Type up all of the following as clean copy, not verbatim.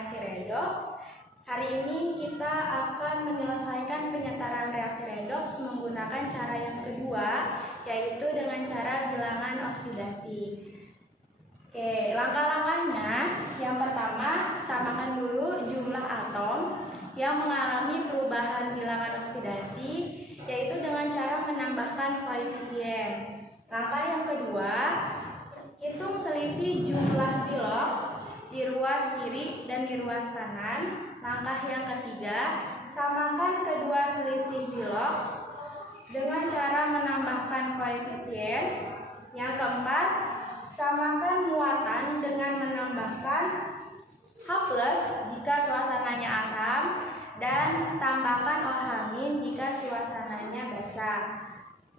reaksi redoks. Hari ini kita akan menyelesaikan penyetaraan reaksi redoks menggunakan cara yang kedua, yaitu dengan cara bilangan oksidasi. Oke, langkah-langkahnya yang pertama, samakan dulu jumlah atom yang mengalami perubahan bilangan oksidasi, yaitu dengan cara menambahkan koefisien. Langkah yang kedua, hitung selisih jumlah biloks di ruas kiri dan di ruas kanan. Langkah yang ketiga, samakan kedua selisih biloks dengan cara menambahkan koefisien. Yang keempat, samakan muatan dengan menambahkan H+ jika suasananya asam dan tambahkan OH- jika suasananya basah.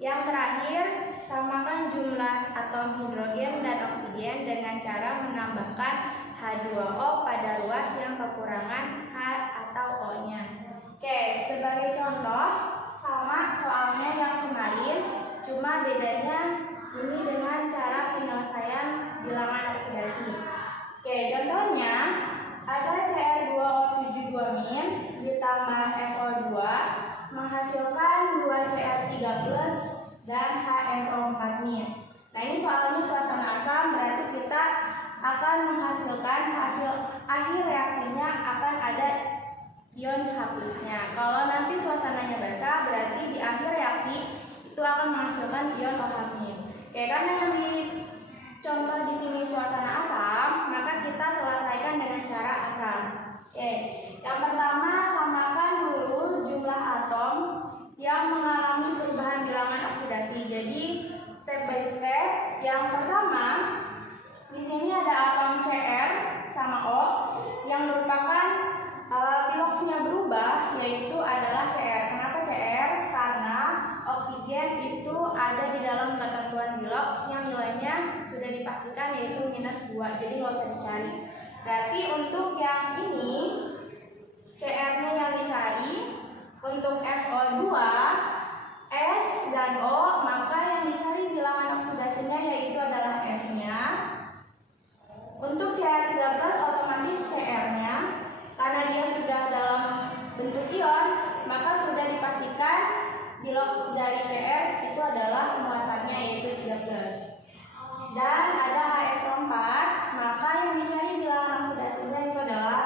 Yang terakhir, samakan jumlah atom hidrogen dan oksigen dengan cara menambahkan H2O pada ruas yang kekurangan H atau O-nya. Oke, sebagai contoh, sama soalnya yang kemarin, cuma bedanya ini dengan cara penyelesaian bilangan oksidasi. Oke, contohnya ada Cr2O7 2- ditambah SO2 menghasilkan 2Cr3+ dan HSO4-. Nah, ini soalnya suasana asam, berarti kita akan menghasilkan hasil akhir reaksinya akan ada ion H+-nya. Kalau nanti suasananya basah, berarti di akhir reaksi itu akan menghasilkan ion OH-. Oke, karena yang contoh di sini suasana asam, maka kita selesaikan dengan cara asam. Oke, yang pertama samakan dulu jumlah atom yang mengalami perubahan bilangan oksidasi. Jadi step by step. Yang pertama, di sini ada atom Cr sama O yang merupakan biloksnya berubah, yaitu adalah Cr. Kenapa Cr? Karena oksigen itu ada di dalam ketentuan biloks yang nilainya sudah dipastikan yaitu -2, jadi nggak usah dicari. Berarti untuk yang ini Cr-nya yang dicari, untuk SO2, S dan O, maka yang dicari bilangan oksidasinya yaitu adalah S-nya. Untuk Cr3+ otomatis Cr-nya, karena dia sudah dalam bentuk ion, maka sudah dipastikan biloks dari Cr itu adalah muatannya yaitu 3+. Dan ada HSO4, maka yang dicari bilangan oksidasinya itu adalah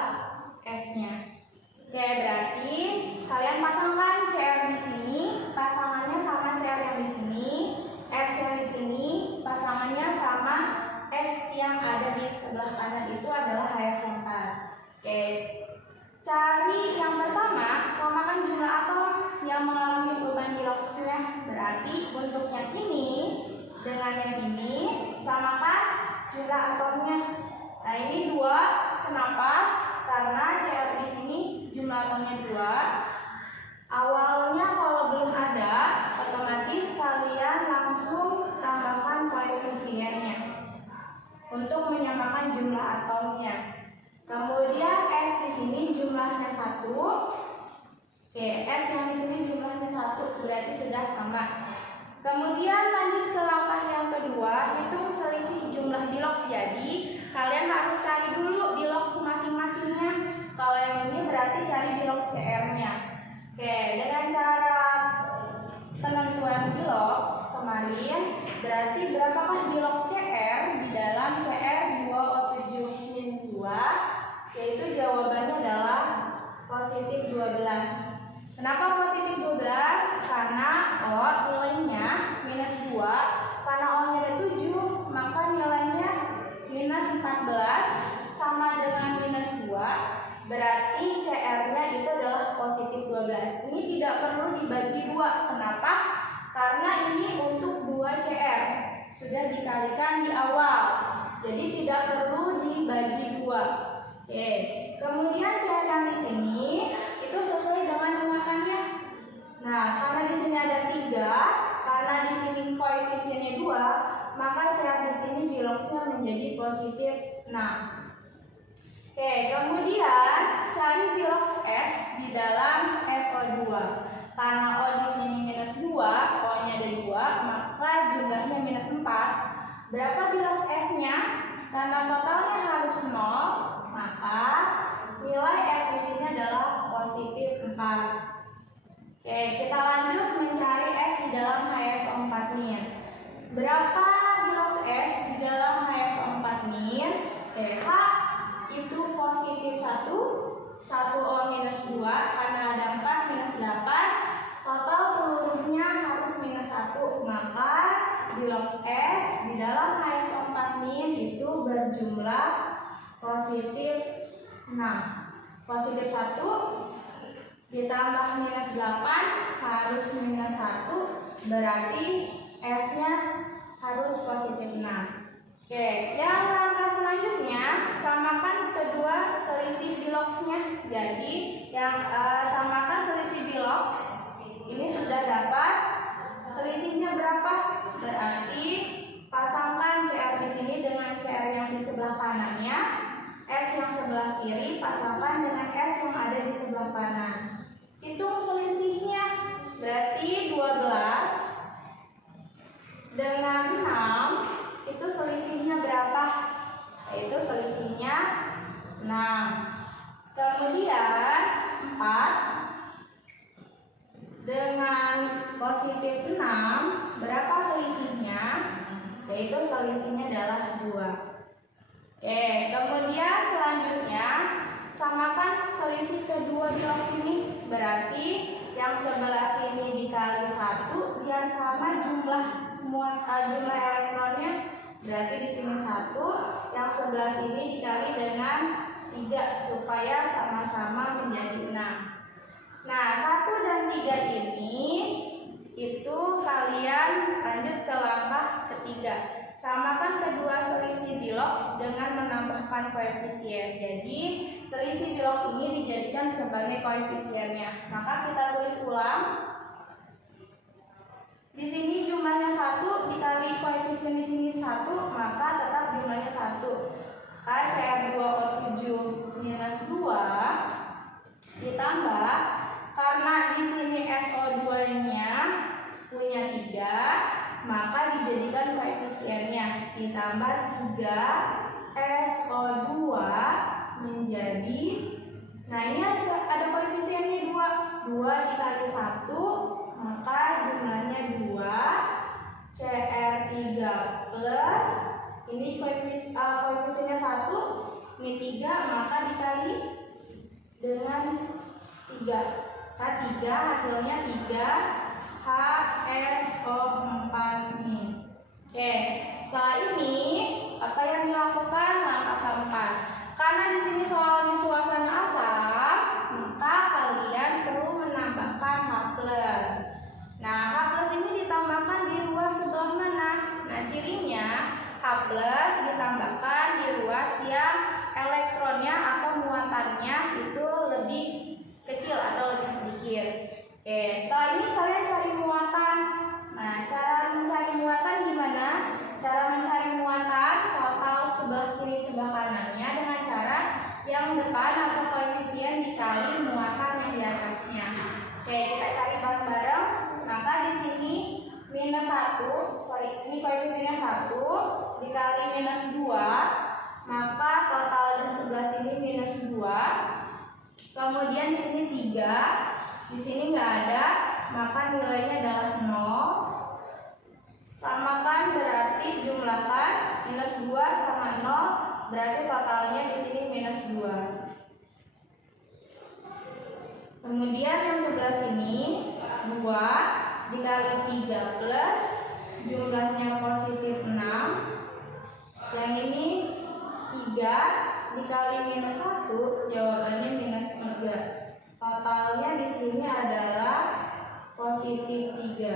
S-nya. Oke, berarti kalian pasangkan Cr di sini, pasangannya sama Cr yang di sini, S yang di sini, pasangannya sama S yang ada di sebelah kanan itu adalah HSO4. Oke, cari yang pertama, samakan jumlah atom yang mengalami perubahan biloksnya. Berarti untuk yang ini dengan yang ini, samakan jumlah atomnya. Nah, ini 2. Kenapa? Karena Cr di sini jumlah atomnya 2. Awalnya kalau belum ada, otomatis kalian langsung tambahkan koefisiennya untuk menyamakan jumlah atomnya. Kemudian S di sini jumlahnya 1. Oke, S yang di sini jumlahnya 1, berarti sudah sama. Kemudian lanjut ke langkah yang kedua, hitung selisih jumlah biloks. Jadi kalian harus cari dulu biloks masing-masingnya. Kalau yang ini berarti cari biloks Cr-nya. Oke, dengan cara penentuan biloks kemarin, berarti berapakah biloks Cr di dalam Cr2O7 2, yaitu jawabannya adalah positif 12. Kenapa positif 12? Karena O nilainya -2, karena O-nya ada 7, maka nilainya -14 sama dengan -2, berarti Cr-nya itu adalah positif 12. Ini tidak perlu dibagi 2. Kenapa? Karena ini untuk 2 Cr, sudah dikalikan di awal, jadi tidak perlu dibagi 2. Oke, kemudian Cr yang di sini itu sesuai dengan muatannya. Nah, karena di sini ada 3, karena di sini koefisiennya 2, maka Cr di sini biloksnya menjadi positif 6. Oke, kemudian cari biloks S di dalam SO2. Karena O di sini -2, O-nya ada 2, maka jumlahnya -4. Berapa biloks S-nya? Karena totalnya harus 0, maka positif 1 O minus 2, karena ada 4 minus 8, total seluruhnya harus minus 1, maka bilox S di dalam HSO4 min itu berjumlah positif 6. Positif 1 ditambah minus 8 harus minus 1, berarti S-nya harus positif 6. Oke, yang langkah selanjutnya samakan kedua selisih biloxnya. Jadi yang samakan selisih bilox ini sudah dapat selisihnya berapa? Berarti pasangkan CR di sini dengan CR yang di sebelah kanannya, S yang sebelah kiri pasangkan dengan S yang ada di sebelah kanan. Hitung selisihnya, berarti 12 dengan 6 itu selisihnya berapa? Yaitu selisihnya 6. Kemudian 4 dengan positif 6 berapa selisihnya? Yaitu selisihnya adalah 2. Oke, kemudian selanjutnya samakan selisih kedua bilox ini. Berarti yang sebelah sini dikali 1 biar sama jumlah jumlah elektronnya. Berarti di sini 1, yang sebelah sini dikali dengan 3 supaya sama-sama menjadi 6. Nah, 1 dan 3 ini itu kalian lanjut ke langkah ketiga. Samakan kedua selisih bilox dengan menambahkan koefisien. Jadi, selisih bilox ini dijadikan sebagai koefisiennya. Maka kita tulis ulang. Di sini jumlahnya 1 dikali koefisien di sini 1, maka tetap jumlahnya 1. CR2O7 minus 2 ditambah, karena di sini SO2-nya punya 3, maka dijadikan koefisiennya ditambah 3 SO2 menjadi, nah ini ada koefisiennya 2 dikali 1, maka jumlahnya 2 CR3 plus, ini koefisiennya 1, ini 3, maka dikali dengan 3. Nah, 3 hasilnya 3 HSO4 ini. Oke, setelah ini apa yang dilakukan? Langkah keempat. Karena di sini soalnya suasana asam, maka kalian perlu menambahkan H+. Nah, H+ ini ditambahkan di ruas sebelah mana? Nah, cirinya H+ ditambahkan di ruas yang elektronnya atau muatannya itu lebih kecil atau lebih sedikit. Oke, setelah ini kalian cari muatan. Nah, cara mencari muatan gimana? Cara mencari muatan total sebelah kiri sebelah kanannya dengan cara yang depan atau koefisien dikali muatan yang di atasnya. Oke, kita cari bareng-bareng. Maka di sini minus 1, ini koefisiennya 1 dikali minus 2, maka total di sebelah sini minus 2. Kemudian di sini 3, di sini nggak ada, maka nilainya adalah 0. Samakan berarti jumlahkan minus 2 sama 0, berarti totalnya di sini minus 2. Kemudian yang sebelah sini 2 dikali 3 plus jumlahnya positif 6. Yang ini 3 dikali minus 1, jawabannya minus 3. Totalnya di sini adalah positif 3.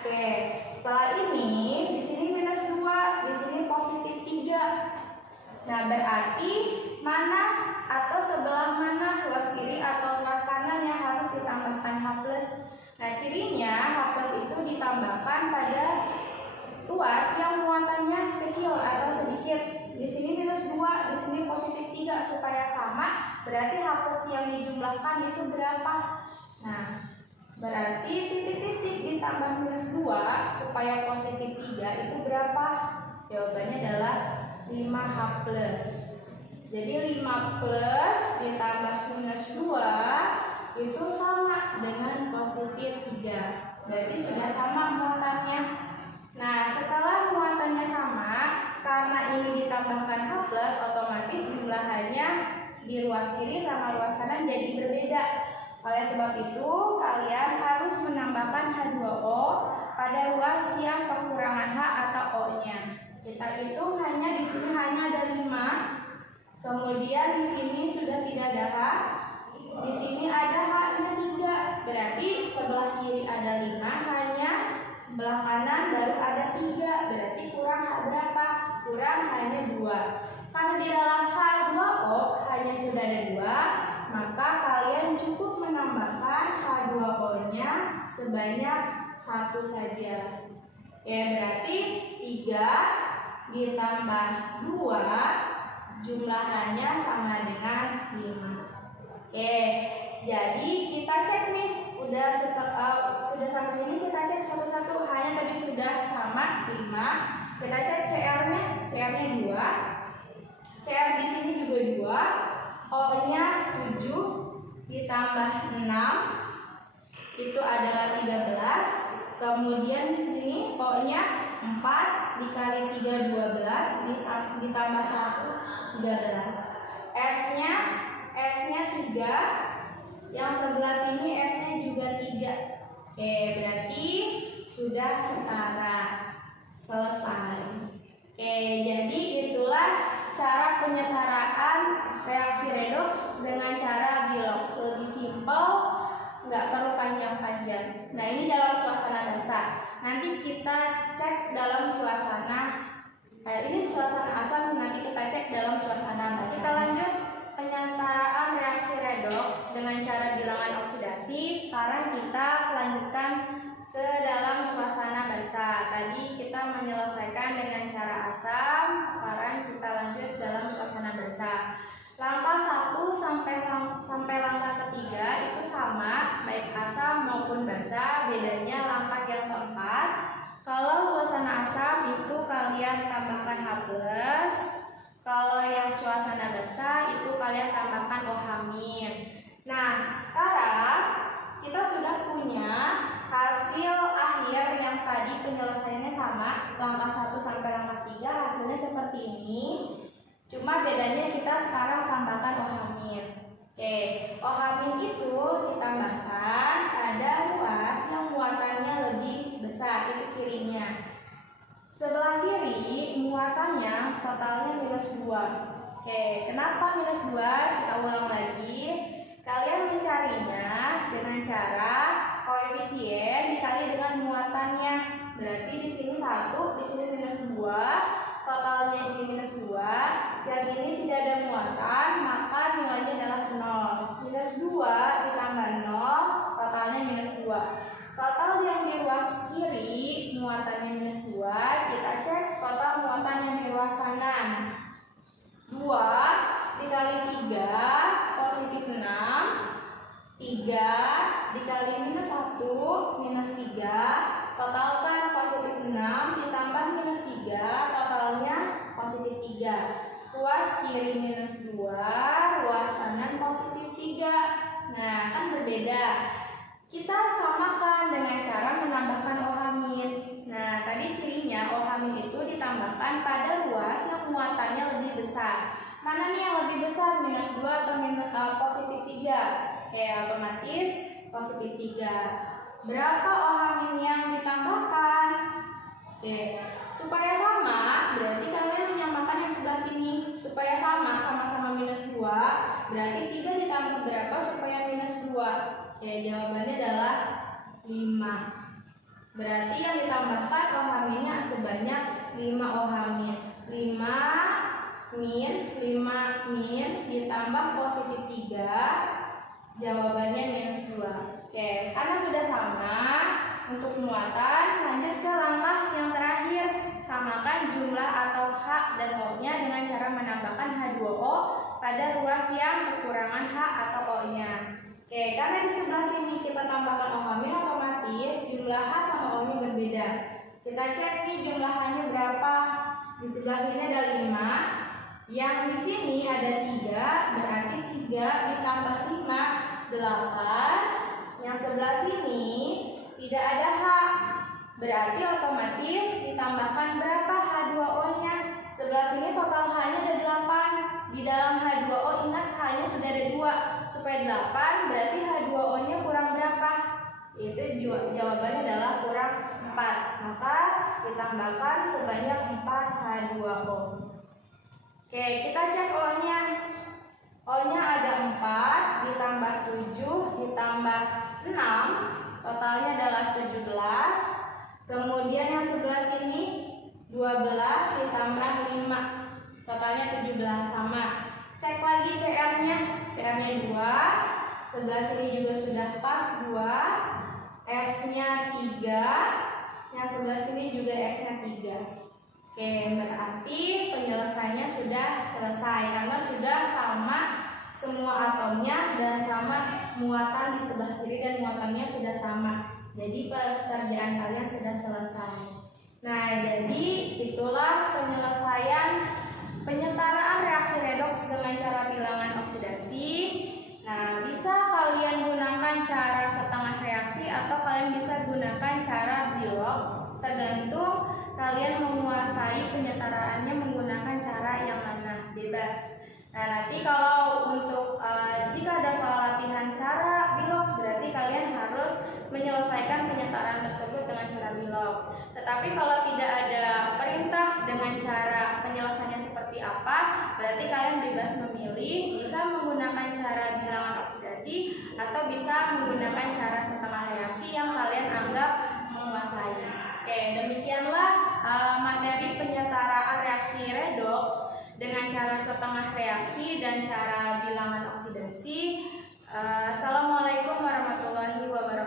Oke, setelah ini di sini minus 2, di sini positif 3. Nah, berarti mana atau sebelah mana, ruas kiri atau ruas kanan yang harus ditambahkan H+. Nah, cirinya H+ itu ditambahkan pada ruas yang muatannya kecil atau sedikit. Di sini minus 2, di sini positif 3 supaya sama. Berarti H+ yang dijumlahkan itu berapa? Nah, berarti titik-titik ditambah minus 2 supaya positif 3 itu berapa? Jawabannya adalah 5H+. Jadi 5 ditambah minus 2 itu sama dengan positif 3. Berarti sudah sama muatannya. Nah, setelah muatannya sama, karena ini ditambahkan H+, otomatis jumlahannya di ruas kiri sama ruas kanan jadi berbeda. Oleh sebab itu, kalian harus menambahkan H2O pada ruas yang kekurangan H atau O-nya. Kita hitung di sini hanya ada 5. Kemudian di sini sudah tidak ada H. Di sini ada H-nya 3. Berarti sebelah kiri ada 5, hanya sebelah kanan baru ada 3. Berarti kurang H berapa? Kurang hanya 2. Karena di dalam H2O hanya sudah ada 2, maka kalian cukup menambahkan H2O-nya sebanyak 1 saja. Ya, berarti 3 ditambah 2 jumlahannya sama dengan 5. Oke, jadi kita cek nih, sudah sampai ini kita cek satu-satu. Hanya tadi sudah sama 5. Kita cek CR-nya 2. CR di sini juga 2. O-nya 7 ditambah 6 itu adalah 13. Kemudian di sini O-nya 4 dikali 3 12 ditambah 1 13. S-nya 3. Yang sebelah sini S-nya juga 3. Oke, berarti sudah setara. Selesai. Oke, jadi itulah cara penyetaraan reaksi redoks dengan cara Bilox. Lebih simpel, nggak perlu panjang-panjang. Nah, ini dalam suasana basah. Nanti kita cek dalam suasana ini suasana asam, nanti kita cek dalam suasana basah. Kita lanjut penyetaraan reaksi redoks dengan cara bilangan oksidasi. Sekarang kita lanjutkan ke dalam suasana basah. Tadi kita menyelesaikan dengan cara asam, sekarang kita lanjut dalam suasana basah. Langkah 1 sampai langkah ketiga itu sama, baik asam maupun basah. Bedanya langkah yang keempat, kalau suasana asam itu kalian tambahkan H+, kalau yang suasana basah itu kalian tambahkan OH-. Nah, sekarang kita sudah punya hasil akhir yang tadi penyelesaiannya sama, langkah 1 sampai langkah 3 hasilnya seperti ini. Cuma bedanya kita sekarang tambahkan OH-. Oke, OH- itu ditambahkan pada ruas yang muatannya lebih besar, itu cirinya. Sebelah kiri muatannya totalnya -2. Oke, kenapa -2? Kita ulang lagi. Kalian mencarinya dengan cara koefisien dikali dengan muatannya. Berarti di sini 1, di sini -2. Totalnya ini -2. Yang ini tidak ada muatan, maka nilainya adalah 0. -2 ditambah 0, totalnya -2. Total yang di ruas kiri muatannya -2, kita cek total muatan yang di ruas kanan. 2 dikali 3 positif 6, 3 dikali -1 -3, totalkan positif 6 ditambah -3, totalnya positif 3. Ruas kiri -2, ruas kanan positif 3. Nah, kan berbeda. Kita samakan dengan cara menambahkan OH-. Nah, tadi cirinya OH- itu ditambahkan pada ruas yang muatannya lebih besar. Mana nih yang lebih besar, -2 atau positif 3? Oke, otomatis positif 3. Berapa OH- yang ditambahkan? Oke, supaya sama, berarti kalian menyamakan yang sebelah sini. Supaya sama-sama -2, berarti 3 ditambah berapa supaya -2? Oke, jawabannya adalah 5. Berarti yang ditambahkan OH-nya sebanyak 5 OH-. 5 ditambah positif 3, jawabannya -2. Oke, karena sudah sama untuk muatan, lanjut ke langkah yang terakhir. Samakan jumlah atau H dan O-nya dengan cara menambahkan H2O pada ruas yang kekurangan H atau O-nya. Oke, karena di sebelah sini kita tambahkan OH-, otomatis jumlah H sama O-nya berbeda. Kita cek nih jumlahannya berapa. Di sebelah sini ada 5, yang di sini ada 3, berarti 3 ditambah 5, 8. Yang sebelah sini tidak ada H. Berarti otomatis ditambahkan berapa H2O-nya? Sebelah sini total H-nya ada 8. Di dalam H2O ingat H-nya sudah ada 2. Supaya 8 berarti H2O-nya kurang berapa? Itu jawabannya adalah kurang 4. Maka ditambahkan sebanyak 4 H2O. Oke, kita cek O-nya. O-nya ada 4 ditambah 7 ditambah 6. Totalnya adalah 17. Kemudian yang sebelah sini 12 ditambah 5. Totalnya 17 sama. Cek lagi CR-nya. CR-nya 2. Sebelah sini juga sudah pas 2. S-nya 3. Yang sebelah sini juga S-nya 3. Oke, berarti penyelesaiannya sudah selesai karena sudah sama semua atomnya dan sama muatan di sebelah kiri dan muatannya sudah sama. Jadi pekerjaan kalian sudah selesai. Nah, jadi itulah penyelesaian penyetaraan reaksi redoks dengan cara bilangan oksidasi. Nah, bisa kalian gunakan cara setengah reaksi atau kalian bisa gunakan cara bilox, tergantung kalian menguasai penyetaraannya menggunakan cara yang mana, bebas. Nah, nanti kalau untuk jika ada soal latihan cara bilox, berarti kalian harus menyelesaikan penyetaraan tersebut dengan cara bilox. Tetapi kalau tidak ada perintah dengan cara penyelesaiannya seperti apa, berarti kalian bebas memilih, bisa menggunakan cara bilangan oksidasi atau bisa menggunakan cara setengah reaksi yang kalian anggap menguasai. Oke, demikianlah materi penyetaraan reaksi redoks dengan cara setengah reaksi dan cara bilangan oksidasi. Assalamualaikum warahmatullahi wabarakatuh.